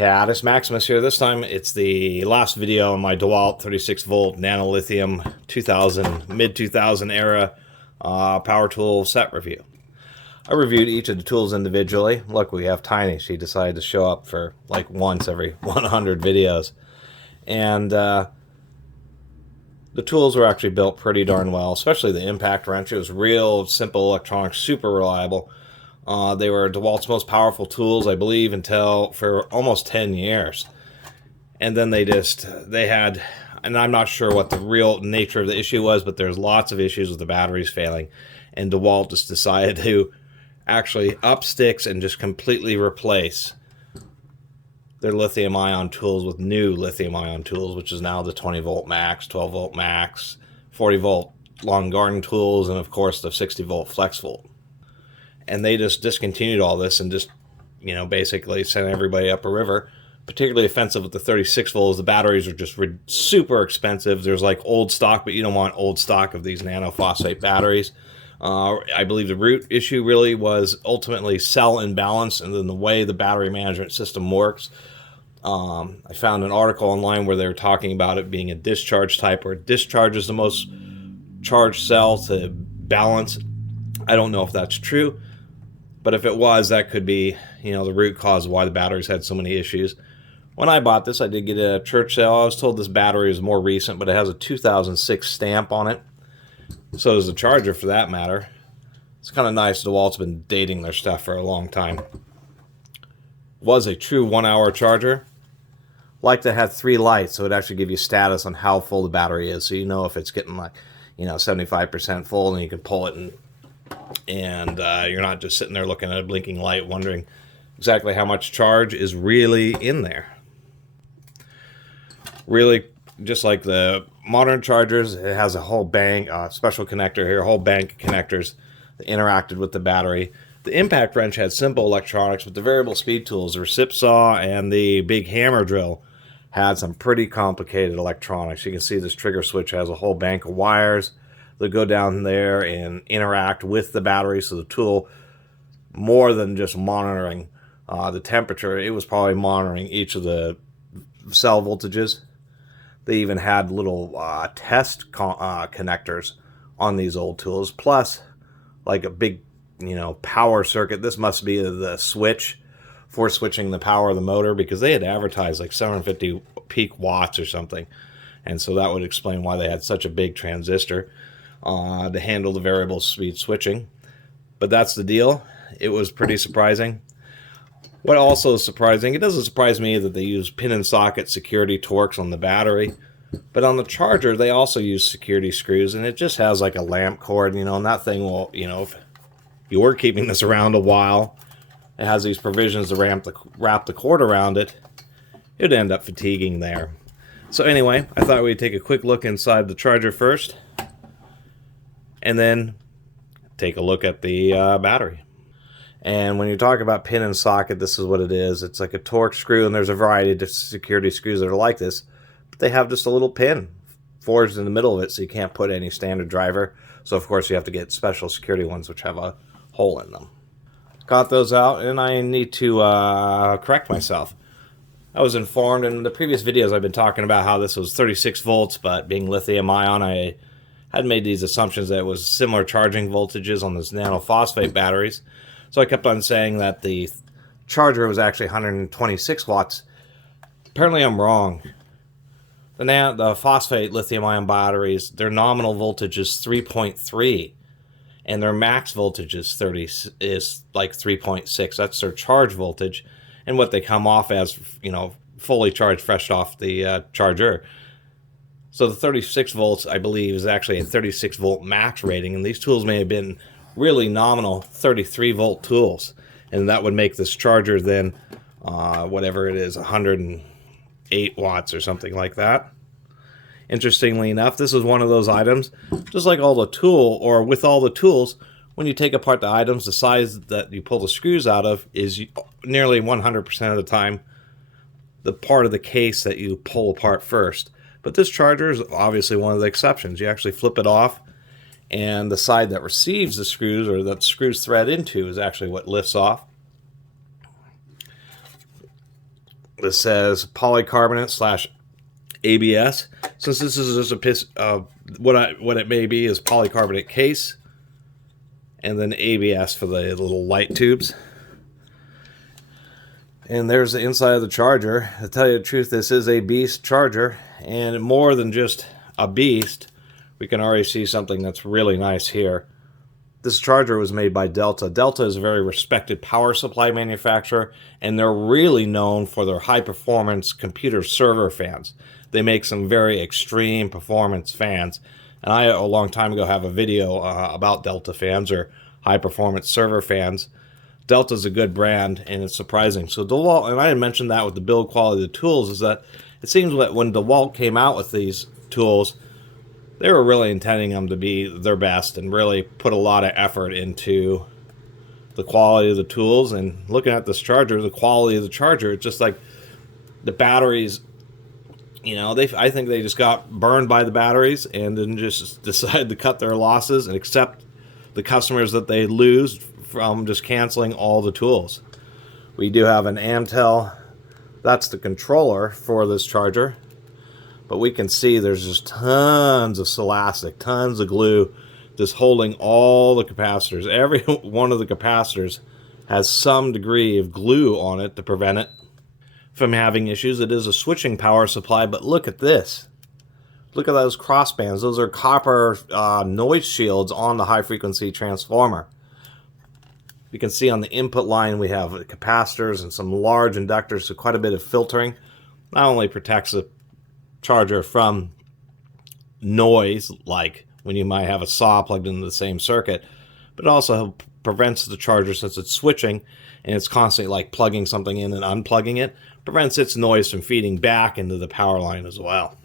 Catus, Maximus here. This time it's the last video on my DeWalt 36 volt Nano Lithium 2000, mid-2000 era power tool set review. I reviewed each of the tools individually. Look, we have Tiny. She decided to show up for like once every 100 videos. And the tools were actually built pretty darn well, especially the impact wrench. It was real simple electronics, super reliable. They were DeWalt's most powerful tools, I believe, for almost 10 years. And then they had, and I'm not sure what the real nature of the issue was, but there's lots of issues with the batteries failing. And DeWalt just decided to actually up sticks and just completely replace their lithium-ion tools with new lithium-ion tools, which is now the 20-volt max, 12-volt max, 40-volt long garden tools, and of course the 60-volt flex volt. And they just discontinued all this and just, you know, basically sent everybody up a river. Particularly offensive with the 36 volts. The batteries are just super expensive. There's like old stock, but you don't want old stock of these nanophosphate batteries. I believe the root issue really was ultimately cell imbalance and then the way the battery management system works. I found an article online where they were talking about it being a discharge type, where it discharges the most charged cell to balance. I don't know if that's true. But if it was, that could be, you know, the root cause of why the batteries had so many issues. When I bought this, I did get a church sale. I was told this battery is more recent, but it has a 2006 stamp on it. So does the charger, for that matter. It's kind of nice. DeWalt's been dating their stuff for a long time. Was a true 1-hour charger. Liked it had 3 lights, so it actually give you status on how full the battery is. So you know if it's getting like, you know, 75% full, and you can pull it and you're not just sitting there looking at a blinking light wondering exactly how much charge is really in there. Really, just like the modern chargers, it has a whole bank, special connector here, a whole bank of connectors that interacted with the battery. The impact wrench had simple electronics, but the variable speed tools, the recip saw and the big hammer drill, had some pretty complicated electronics. You can see this trigger switch has a whole bank of wires that go down there and interact with the battery. So the tool, more than just monitoring the temperature, it was probably monitoring each of the cell voltages. They even had little test connectors on these old tools, plus like a big, you know, power circuit. This must be the switch for switching the power of the motor, because they had advertised like 750 peak watts or something. And so that would explain why they had such a big transistor to handle the variable speed switching. But that's the deal. It was pretty surprising. What also is surprising, it doesn't surprise me that they use pin and socket security Torx on the battery, but on the charger they also use security screws, and it just has like a lamp cord, you know, and that thing will, you know, if you were keeping this around a while, it has these provisions to wrap the cord around it, it'd end up fatiguing there. So anyway, I thought we'd take a quick look inside the charger first, and then take a look at the battery. And when you talk about pin and socket, this is what it is. It's like a Torx screw, and there's a variety of security screws that are like this, but they have just a little pin forged in the middle of it, so you can't put any standard driver. So of course you have to get special security ones which have a hole in them. Got those out, and I need to correct myself. I was informed in the previous videos I've been talking about how this was 36 volts, but being lithium ion, I had made these assumptions that it was similar charging voltages on those nanophosphate batteries. So I kept on saying that the charger was actually 126 watts. Apparently I'm wrong. The phosphate lithium-ion batteries, their nominal voltage is 3.3, and their max voltage is like 3.6. That's their charge voltage, and what they come off as, you know, fully charged, fresh off the charger. So the 36 volts, I believe, is actually a 36 volt max rating, and these tools may have been really nominal 33 volt tools, and that would make this charger then whatever it is, 108 watts or something like that. Interestingly enough, this is one of those items, just like all the with all the tools, when you take apart the items, the size that you pull the screws out of is nearly 100% of the time the part of the case that you pull apart first. But this charger is obviously one of the exceptions. You actually flip it off, and the side that receives the screws, or that the screws thread into, is actually what lifts off. This says polycarbonate slash ABS. Since this is just a piece of what it may be is polycarbonate case, and then ABS for the little light tubes. And there's the inside of the charger. To tell you the truth, this is a beast charger, and more than just a beast, we can already see something that's really nice here. This charger was made by Delta. Delta is a very respected power supply manufacturer, and they're really known for their high-performance computer server fans. They make some very extreme performance fans. And I, a long time ago, have a video about Delta fans, or high-performance server fans. Delta's a good brand, and it's surprising. So DeWalt, and I had mentioned that with the build quality of the tools, is that it seems that when DeWalt came out with these tools, they were really intending them to be their best and really put a lot of effort into the quality of the tools. And looking at this charger, the quality of the charger, it's just like the batteries, you know, I think they just got burned by the batteries and then just decided to cut their losses and accept the customers that they lose from just canceling all the tools. We do have an Atmel, that's the controller for this charger. But we can see there's just tons of silastic, tons of glue, just holding all the capacitors. Every one of the capacitors has some degree of glue on it to prevent it from having issues. It is a switching power supply, but look at this. Look at those crossbands. Those are copper noise shields on the high-frequency transformer. You can see on the input line we have capacitors and some large inductors, so quite a bit of filtering. Not only protects the charger from noise, like when you might have a saw plugged into the same circuit, but it also prevents the charger, since it's switching and it's constantly like plugging something in and unplugging it, prevents its noise from feeding back into the power line as well.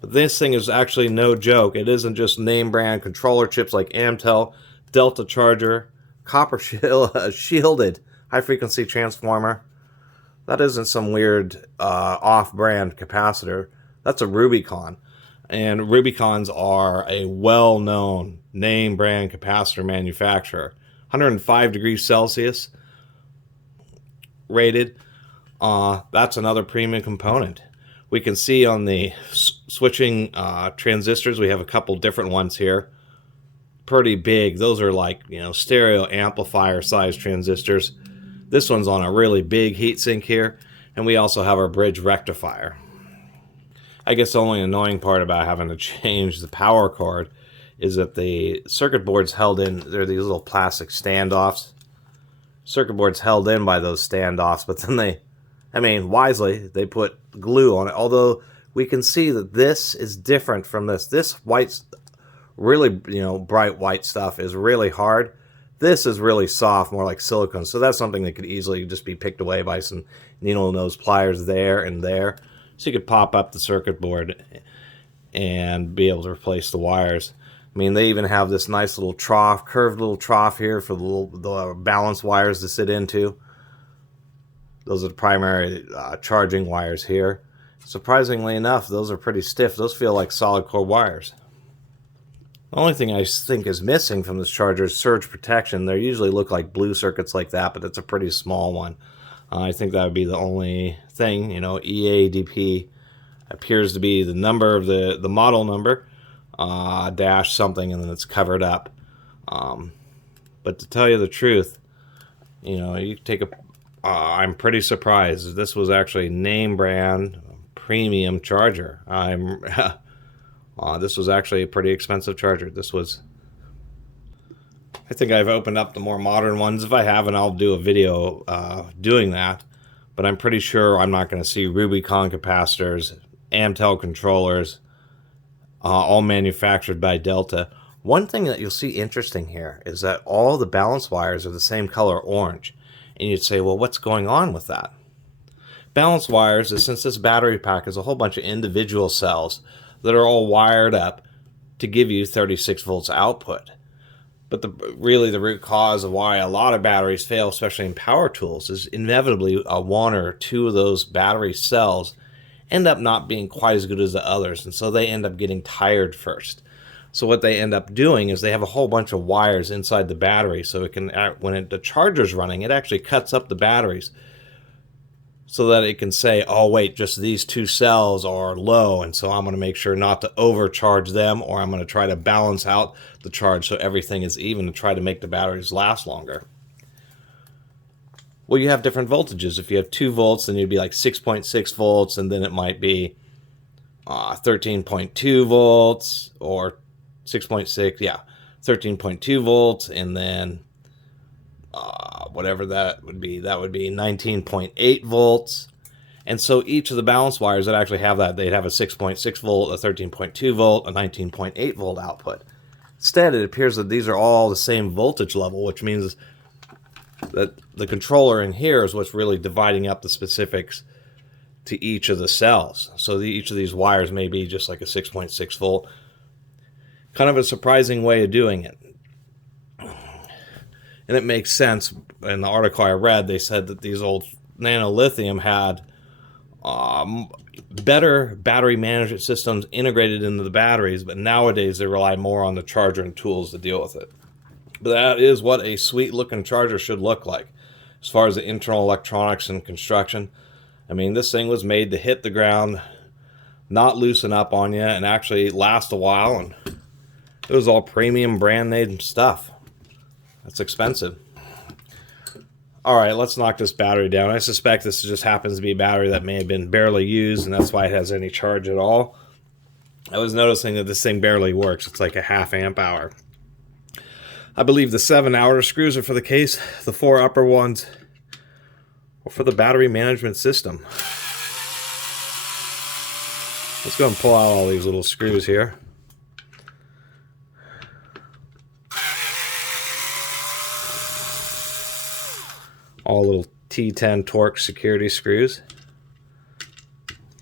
But this thing is actually no joke. It isn't just name brand controller chips like Atmel, Delta charger, copper shielded high frequency transformer. That isn't some weird off-brand capacitor. That's a Rubycon. And Rubycons are a well-known name-brand capacitor manufacturer. 105 degrees Celsius rated. That's another premium component. We can see on the switching transistors, we have a couple different ones here. Pretty big. Those are like, you know, stereo amplifier size transistors. This one's on a really big heatsink here, and we also have our bridge rectifier. I guess the only annoying part about having to change the power cord is that the circuit board's held in. They're these little plastic standoffs. Circuit board's held in by those standoffs, but then they, I mean, wisely, they put glue on it. Although we can see that this is different from this. This white, really, you know, bright white stuff is really hard. This is really soft, more like silicone. So that's something that could easily just be picked away by some needle nose pliers there and there. So you could pop up the circuit board and be able to replace the wires. I mean, they even have this nice little trough, curved little trough here for the balance wires to sit into. Those are the primary charging wires here. Surprisingly enough, those are pretty stiff. Those feel like solid core wires. The only thing I think is missing from this charger is surge protection. They usually look like blue circuits like that, but it's a pretty small one. I think that would be the only thing. You know, EADP appears to be the number of the model number, dash something, and then it's covered up. But to tell you the truth, you know, you take a, I'm pretty surprised. This was actually name brand premium charger. This was actually a pretty expensive charger. This was, I think I've opened up the more modern ones. If I haven't, I'll do a video doing that. But I'm pretty sure I'm not going to see Rubycon capacitors, Atmel controllers, all manufactured by Delta. One thing that you'll see interesting here is that all the balance wires are the same color, orange. And you'd say, well, what's going on with that? Balance wires is, since this battery pack is a whole bunch of individual cells that are all wired up to give you 36 volts output. But really the root cause of why a lot of batteries fail, especially in power tools, is inevitably one or two of those battery cells end up not being quite as good as the others, and so they end up getting tired first. So what they end up doing is they have a whole bunch of wires inside the battery, so it can, when the charger's running, it actually cuts up the batteries. so that it can say, oh wait, just these two cells are low, and so I'm going to make sure not to overcharge them, or I'm going to try to balance out the charge so everything is even to try to make the batteries last longer. Well, you have different voltages. If you have 2 volts, then you'd be like 6.6 volts, and then it might be 13.2 volts, or 6.6, yeah, 13.2 volts, and then whatever that would be 19.8 volts. And so each of the balance wires that actually have that, they'd have a 6.6 volt, a 13.2 volt, a 19.8 volt output. Instead, it appears that these are all the same voltage level, which means that the controller in here is what's really dividing up the specifics to each of the cells. So each of these wires may be just like a 6.6 volt. Kind of a surprising way of doing it. And it makes sense. In the article I read, they said that these old Nano Lithium had better battery management systems integrated into the batteries, but nowadays they rely more on the charger and tools to deal with it. But that is what a sweet looking charger should look like. As far as the internal electronics and construction, I mean, this thing was made to hit the ground, not loosen up on you, and actually last a while, and it was all premium brand name stuff. That's expensive. Alright, let's knock this battery down. I suspect this just happens to be a battery that may have been barely used, and that's why it has any charge at all. I was noticing that this thing barely works. It's like a ½ amp hour. I believe the 7 outer screws are for the case. The 4 upper ones are for the battery management system. Let's go and pull out all these little screws here. All little T10 Torx security screws.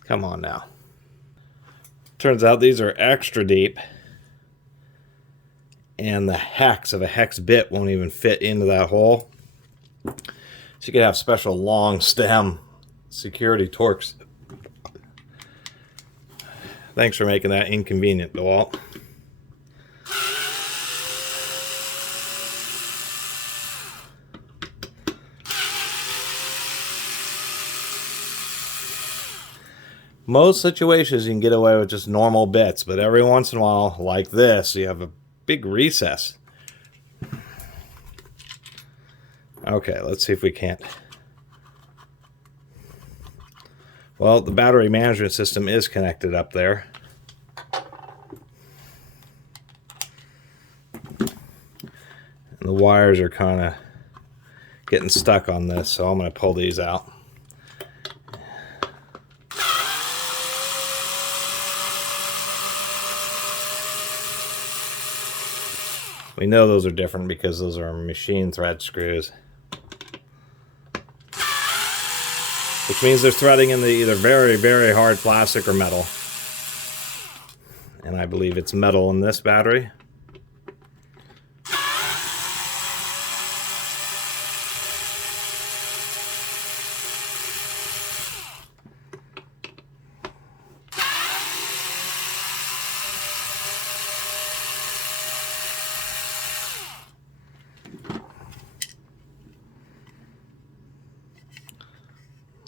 Come on now. Turns out these are extra deep, and the hex of a hex bit won't even fit into that hole. So you could have special long stem security Torx. Thanks for making that inconvenient, DeWalt. Most situations you can get away with just normal bits, but every once in a while, like this, you have a big recess. Okay, let's see if we can't. Well, the battery management system is connected up there. And the wires are kind of getting stuck on this, so I'm going to pull these out. We know those are different because those are machine thread screws. Which means they're threading into either very, very hard plastic or metal. And I believe it's metal in this battery.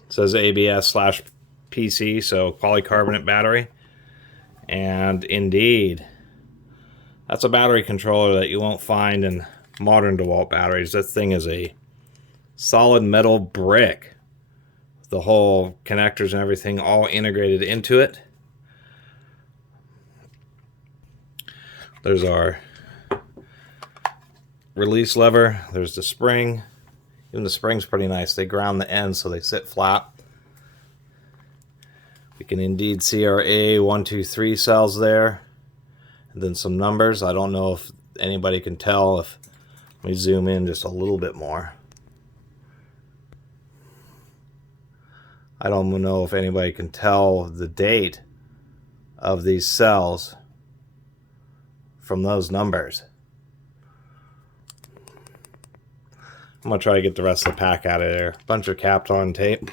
Says ABS/PC, so polycarbonate battery. And indeed, that's a battery controller that you won't find in modern DeWalt batteries. That thing is a solid metal brick. The whole connectors and everything all integrated into it. There's our release lever. There's the spring. Even the spring's pretty nice. They ground the ends so they sit flat. We can indeed see our A123 cells there. And then some numbers. I don't know if anybody can tell if we zoom in just a little bit more. I don't know if anybody can tell the date of these cells from those numbers. I'm going to try to get the rest of the pack out of there. Bunch of Kapton tape.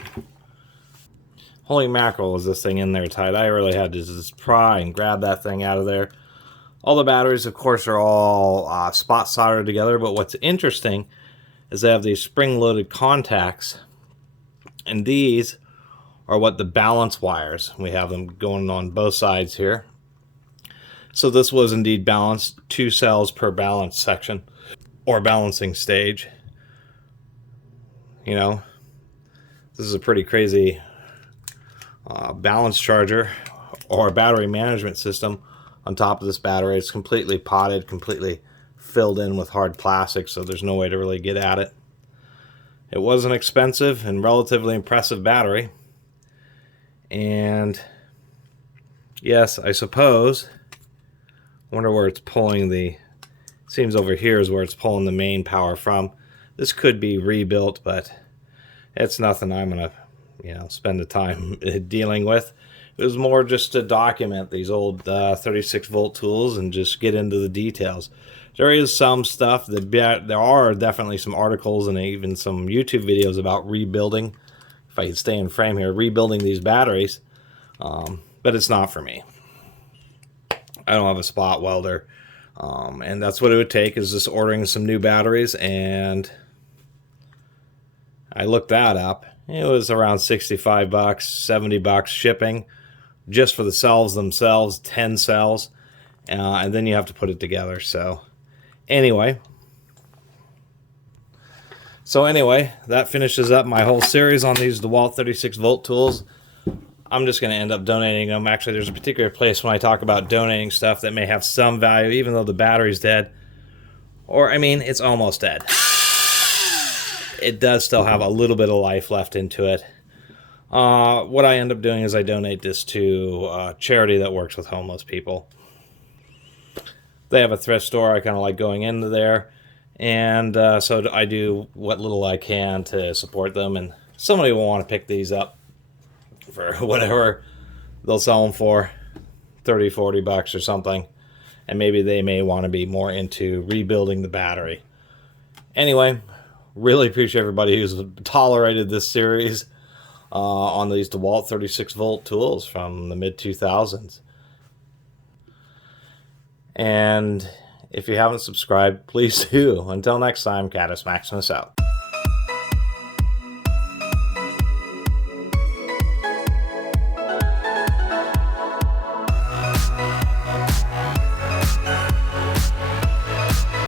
Holy mackerel, is this thing in there tight. I really had to just pry and grab that thing out of there. All the batteries, of course, are all spot soldered together, but what's interesting is they have these spring-loaded contacts And these are what the balance wires. We have them going on both sides here. So this was indeed balanced, 2 cells per balance section or balancing stage. You know, this is a pretty crazy balance charger or battery management system on top of this battery. It's completely potted, completely filled in with hard plastic, so there's no way to really get at it. It was an expensive and relatively impressive battery. And yes, I suppose, I wonder where it's pulling the, seems over here is where it's pulling the main power from. This could be rebuilt, but it's nothing I'm gonna, spend the time dealing with. It was more just to document these old 36 volt tools and just get into the details. There is some stuff that there are definitely some articles and even some YouTube videos about rebuilding. If I could stay in frame here, rebuilding these batteries, but it's not for me. I don't have a spot welder, and that's what it would take, is just ordering some new batteries. And I looked that up. It was around 65 bucks, 70 bucks shipping, just for the cells themselves, 10 cells, and then you have to put it together. So anyway, that finishes up my whole series on these DeWalt 36 volt tools. I'm just going to end up donating them. Actually, there's a particular place when I talk about donating stuff that may have some value, even though the battery's dead. Or, I mean, it's almost dead. It does still have a little bit of life left into it. What I end up doing is I donate this to a charity that works with homeless people. They have a thrift store. I kind of like going into there. And so I do what little I can to support them. And somebody will want to pick these up for whatever they'll sell them for, 30, 40 bucks or something. And maybe they may want to be more into rebuilding the battery. Anyway, really appreciate everybody who's tolerated this series on these DeWalt 36 volt tools from the mid-2000s. And if you haven't subscribed, please do. Until next time, Catus Maximus out.